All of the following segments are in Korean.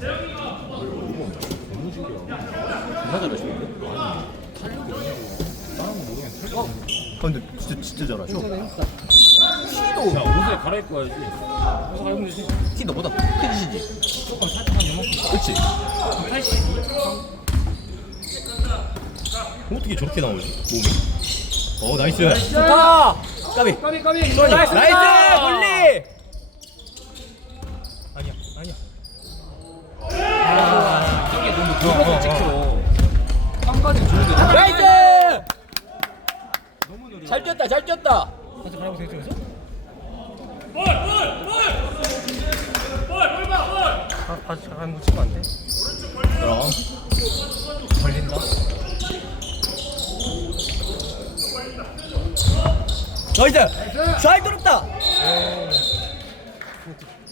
너무 신기해. 존나 잘하시는데? 아, 근데 진짜 진짜 잘하셔. 야, 옷에 갈아입고 와야지. 옷에 갈아입으면 되지. 티 너보다 크지지. 조금 살짝 한 요만큼. 그렇지. 82? 어떻게 저렇게 나오지? 몸이? 어 나이스. 좋다! 까비. 까비, 까비! 나이스! 나이스! 볼리! 아니야 아니야. 아, 어, 어, 좁아서 찍혀. 한 가지 좋은데. 나이스! 너무 느려. 잘 뛰었다 잘 뛰었다. 같이 가라고 생각했어? 아, 같이 가면 치면 안 돼? 그럼. 걸린다? 나이스! 잘 들었다!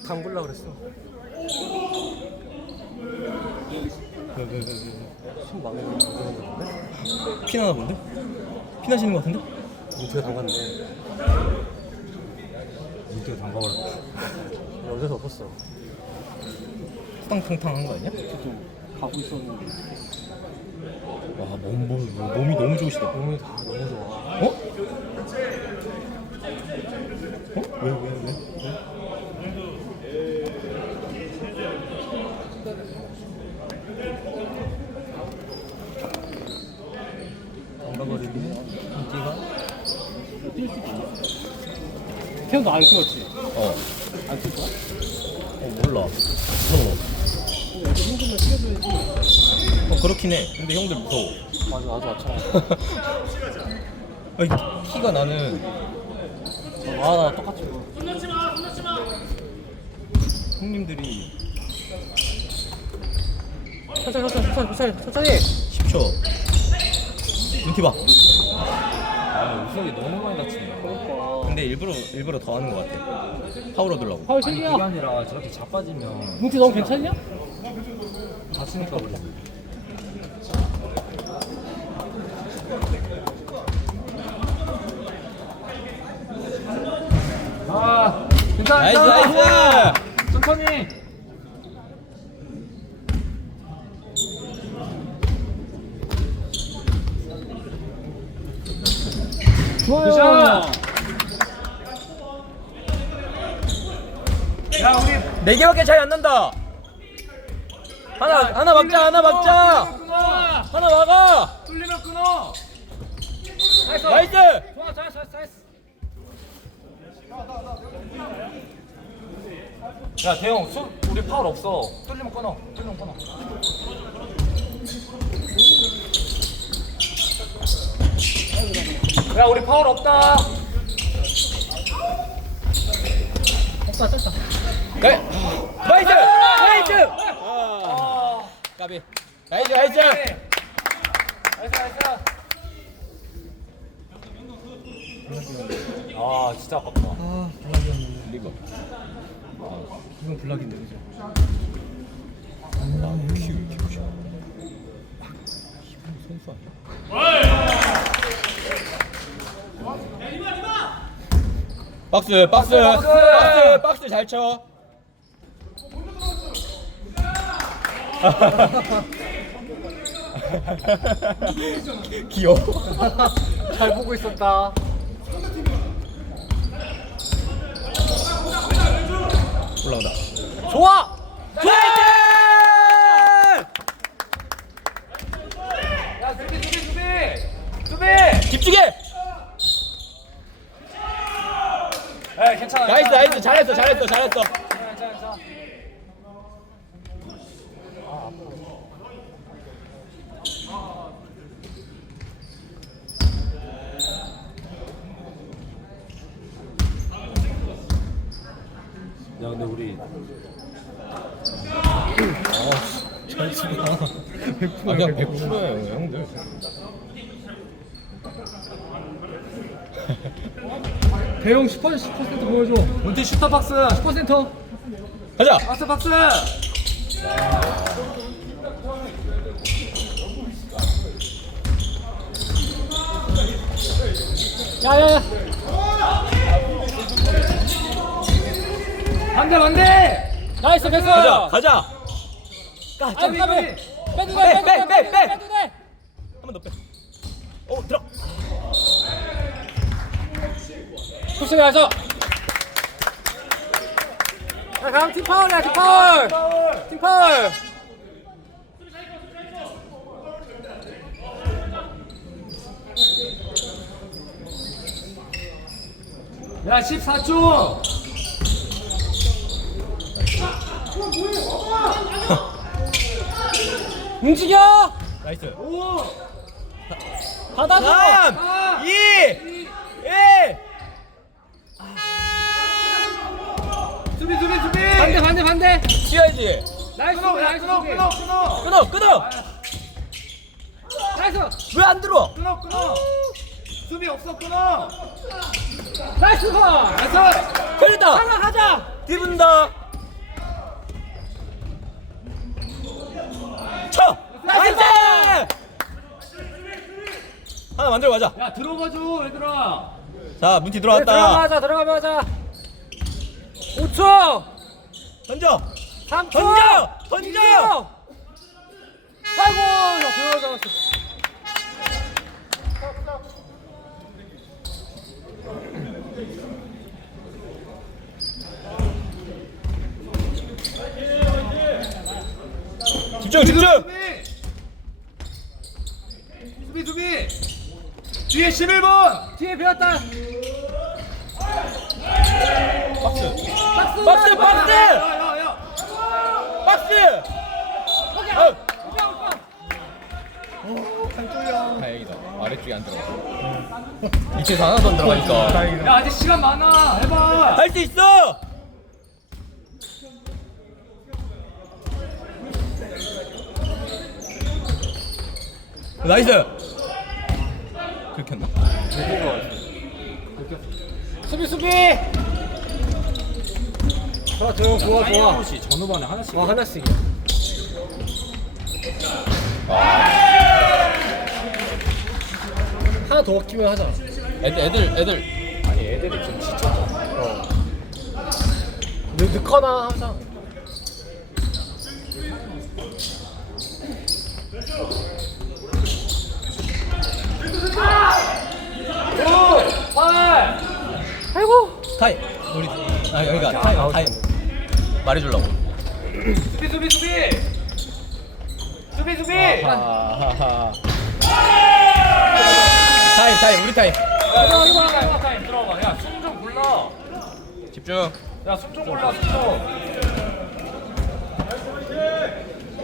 담글라 그랬어. 손 망해. 피나나 본데? 피나시는 것 같은데? 민트가 담갔네. 민트가 담가버렸다. 어디서 엎었어. 탕탕탕 한 거 아니야? 좀 가고 있었는데. 와, 몸, 몸, 몸이 너무 좋으시다. 몸이 다 너무 좋아. 어? 어? 왜, 왜, 왜? 담가버리네. 인기가. 태연도 안 키웠지? 어, 안 거야? 어, 몰라. 무서워. 힘들면 키워줘야지. 어, 그렇긴 해. 근데 형들 무서워. 맞아, 맞아, 맞아. 아니, 키가 나는 아, 나 똑같이. 뭐. 형님들이 천천히, 천천히, 천천히, 천천히. 10초. 눈티 봐. 아, 우석이 너무 많이 다치네. 그러니까. 근데 일부러, 일부러 더 하는 것 같아. 파울 얻으려고. 파울 아니, 그게 아니라 저렇게 자빠지면. 뭉치 너무 괜찮냐? 다치니까 그래. 아, 괜찮아. 나이스. 나이스! 천천히. 좋아요. 야, 우리 네 개밖에 차이 안 난다. 하나, 하나 막자, 하나 막자. 끊어. 하나 막아. 뚫리면 끊어. 나이스. 나이스. 좋아, 잘했어, 잘했어. 야, 대형, 수, 우리 파울 없어. 뚫리면 끊어. 뚫리면 끊어. 야, 우리 파울 없다. 없다, 됐다. 네. 나이스. 나이스. 아, 까비. 나이스, 나이스. 나이스, 나이스. 아, 진짜 아깝다. 아, 블락이었는데. 리버. 이건 블락인데, 그죠? 나 큐, 큐, 큐. 이분 선수 아니야? 박스, 박스, 박스, 박스. 잘 쳐. 귀여워. 잘 보고 있었다. 올라온다. 좋아! 나이스! 야, 수비, 수비, 수비! 수비! 집중해! 에 괜찮아. 나이스. 나이스. 잘했어, 잘했어, 잘했어. 괜찮아, 괜찮아. 야, 근데 우리. 아, 그냥 100%예요, 형들. 대용 10% 10% 보여줘. 문티 슈터 박스 10%. 가자! 박스 박스. 야야야. 반대 반대. 나이스 패스. 가자! 가자! 가, 까비 까비. 빼도 돼 빼, 빼도 빼, 돼 빼, 빼도 빼. 돼 빼도 돼. 한번 더 빼. 오, 들어. 가서. 야, 강, 팀 파울이야, 팀 파울! 팀 파울! 야, 14초! 움직여! 나이스. 받아줘! 3, 2, 수비 수비 수비 반대, 반대, 반대! 쉬어야지. 나이스, 끊어 나이스, 끊어 수비. 끊어 끊어 끊어, 끊어. 나이스! 왜 안 들어? 끊어 끊어 수비 없어 끊어 나이스 파! 나이스 걸렸다. 하나 가자! 뒤분다. 쳐. 나이스. 하나 만들어 가자. 야 들어가줘 얘들아 자, 문티 네, 들어왔다. 들어가자, 들어가자. 5초! 던져. 3초! 던져! 던져! 아이고, 나 들어가자. 집중, 집중. 수비 수비 수비 뒤에 11번 뒤에 배웠다. 박스! 박스, 박스! 야야야 박스. 상조야 다행이다. 아래쪽에 안 들어가. 이쪽에서 하나도 안 들어가니까. 야 아직 시간 많아 해봐 할 수 있어. 나이스. 그렇게 했나? 수비, 수비! 좋아, 좋아, 좋아, 좋아. 혹시 전후반에 하나씩 와, 하나씩. 하나 더 키면 하자. 애들 애들 애들 아니, 애들이 좀. 어. 늦, 늦거나 항상. 오! 팔! 아이고! 타임. 우리 아 여기가 타임 타임. 말해주려고. 수비 수비 수비 수비 수비 하하하. 타임 타임 우리 타임. 들어가 타임 들어가 야숨 좀 골라 집중. 야숨 좀 골라 숨좀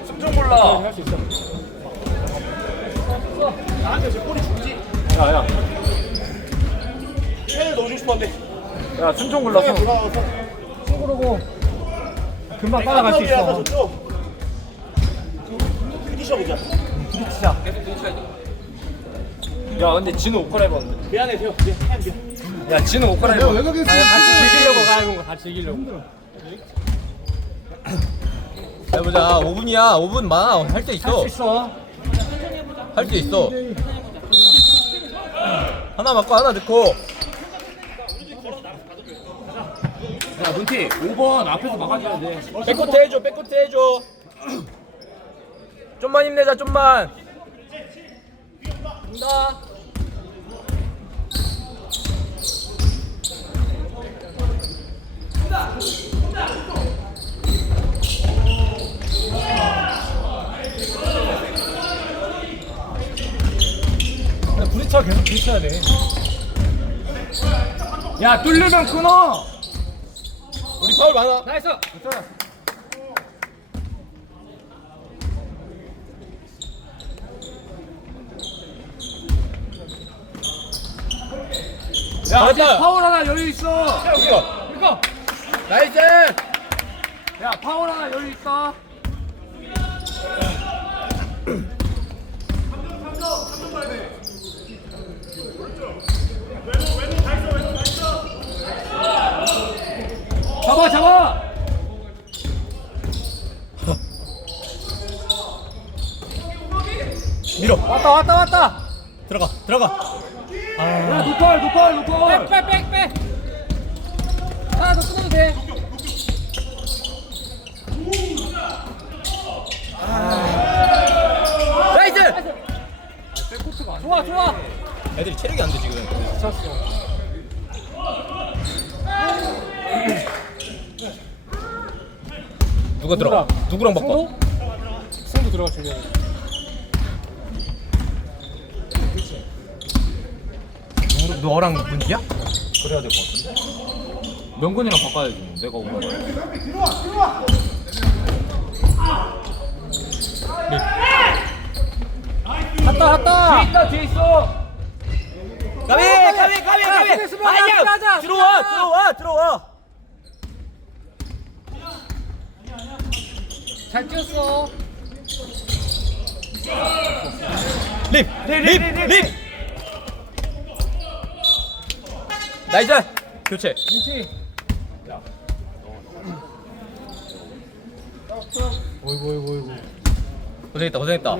숨 좀 골라 할수 있어. 나한테 저 꼬리 주지 야, 야. 얘를 넣어주고 싶었는데 야, 춤좀 골라, 춤. 돌아와서 춤 고르고. 금방 따라갈 수 있어. 부딪혀 보자 부딪히자. 야, 근데 진우 옷 갈아 입었는데. 미안해 형 미안 미안 야, 진우 옷 갈아입어. 왜 그렇게 아니, 같이 즐기려고 갈아입은 거, 같이 즐기려고. 해보자. 5분이야. 5분 많아. 할수 있어. 할수 있어. 할수 있어. 하나 맞고 하나 넣고. 야 문티 5번 앞에서 막아줘야 돼 백코트 해줘. 백코트 해줘. 좀만 힘내자. 좀만. 간다. 야, 부딪혀 계속 부딪혀야 돼. 야 뚫리면 끊어 파울 많아. 나이스. 야 아직 잘했다. 파울 하나 여유 있어 이거. 이거. 나이스. 야 파울 하나 여유 있어 잡아 잡아! 밀어. 왔다 왔다 왔다! 들어가 들어가. 아 노컬 노컬 노컬 빼빼빼빼. 하나 더 끊어도 돼. 아. 나이스! 백코트가 좋아 좋아. 애들이 체력이 안 돼 지금. 미쳤어. 누가 들어가 누구랑 바꿔 승도? 승도 들어가 준비해. 너랑 문지야? 그래야 될 것 같은데. 명근이랑 바꿔야지. 내가 오는 거야. 갔다 갔다. 있다 뒤에 있어. 가비 가비 가비 야, 가비 아니야 들어와. 들어와 들어와 잘 뛰었어. 립 립 립 립 나이스 교체 민지. 어이구 어이구 어이구. 고생했다 고생했다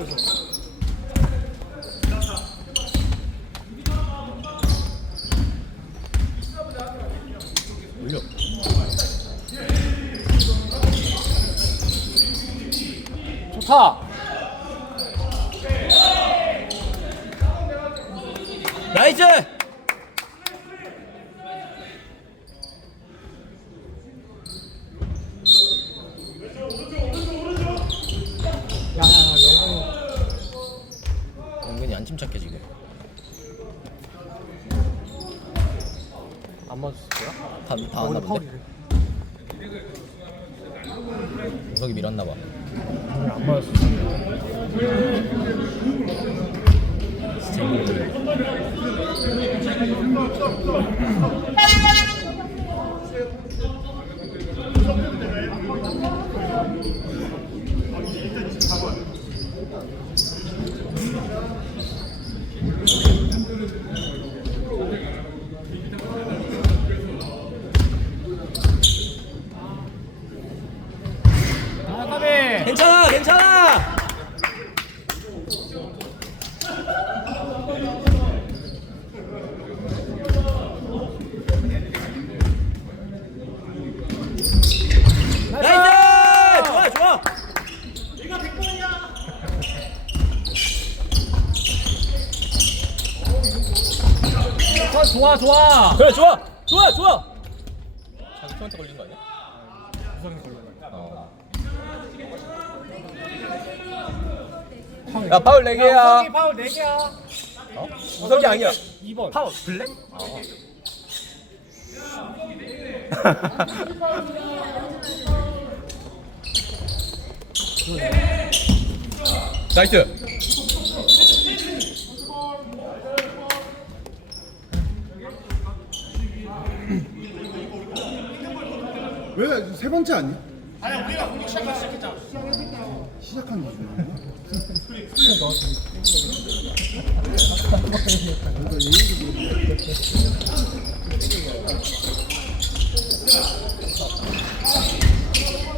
좋다. 나이스 좋아 좋아. 그래 좋아 좋아 좋아 자기 투한테 걸린 거 아니야? 우성이 걸려. 어. 파울. 야 파울 4개야 우성이 파울 4 개야. 어? 우석이 아니야 2번. 파울 블랙? 나이스 왜 세 번째 아니야? 아니 우리가 공격 시작했잖아. 시작한 거죠.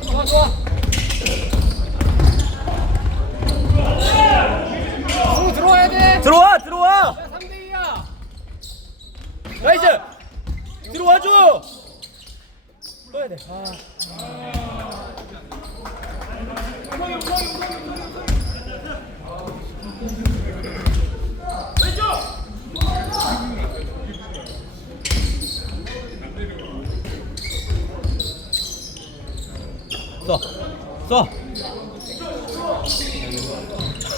좋아 좋아. 승우 들어와야 돼. 들어와 들어와 야 3대 2야. 나이스 들어와줘 떠야 돼 아. 써. 써.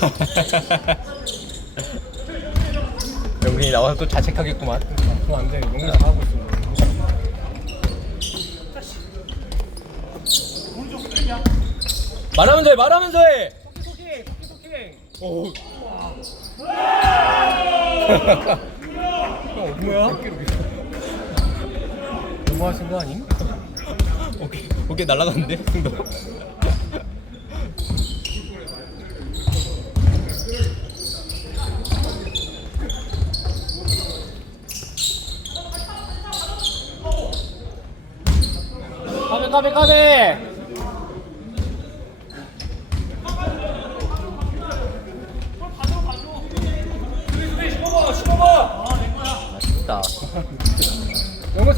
영근이 나와서 또 자책하겠구만. 그럼 안 돼. 용기 잘하고 있어. 말하면서 해, 말하면서 해. 토킹 토킹 토킹. 오. 형 뭐야? 너무 하신 거 아님? 오케이, 오케이 날라갔는데 승도. 까비 까비 까비.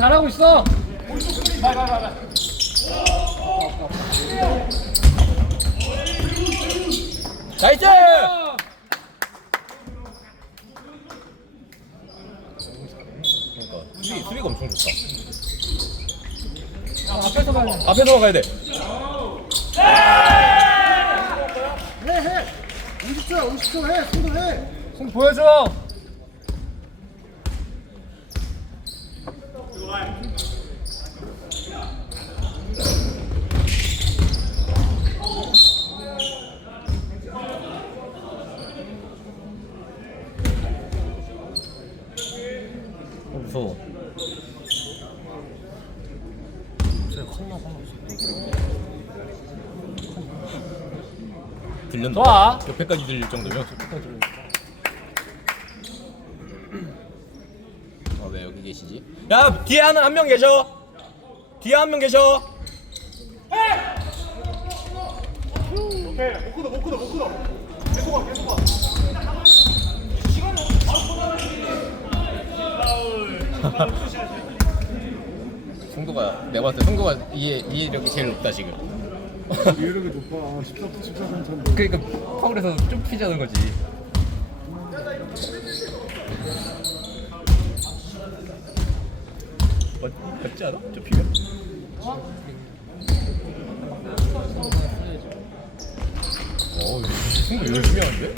잘하고 있어. 나이스! 그러니까 수비, 수비가 엄청 좋다. 아, 앞에서 가야 돼. 앞에서 가야 돼. 해 해. 50초, 50초 해. 손도 해. 손 보여줘. 들린다. 좋아. 옆에까지 들릴 정도면. 아, 왜 여기 계시지? 야, 뒤에 하나 한 명 계셔. 뒤에 한 명 계셔. 송도가 내가 봤을 때 송도가 이해 이해력이 제일 높다 지금. 이해력이 높아 14, 14점 참 그러니까 파울에서 좀 피자는 거지. 맞, 맞지 않아? 저 피면? 어, 승부 열심히 하는데?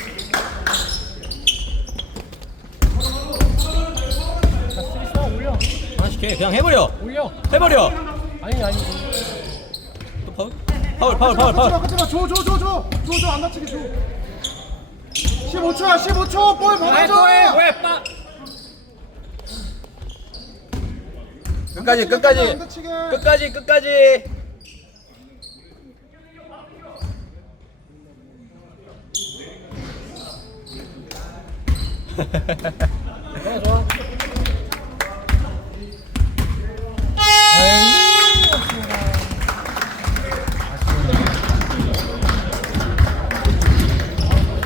자 쓰리 써 올려 해, 그냥 해버려. 올려 해버려. 아니 아니 또 파울? 파울, 파울, 파울, 파울. 끝지마 줘 줘 줘 줘 줘 줘 안 다치게 줘 15초야 15초 볼 받아줘 왜 빠? 끝까지, 안 끝까지, 다치게 끝까지, 끝까지. 좋아 좋아